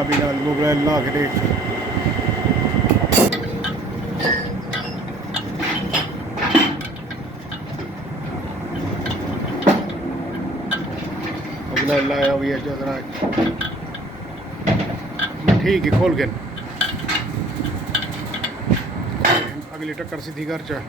चाबी नाल मोबाइल ला के देख मोबाइल लाया हुआ है जरा ठीक है खोल के अगली टक्कर सीधी कर चा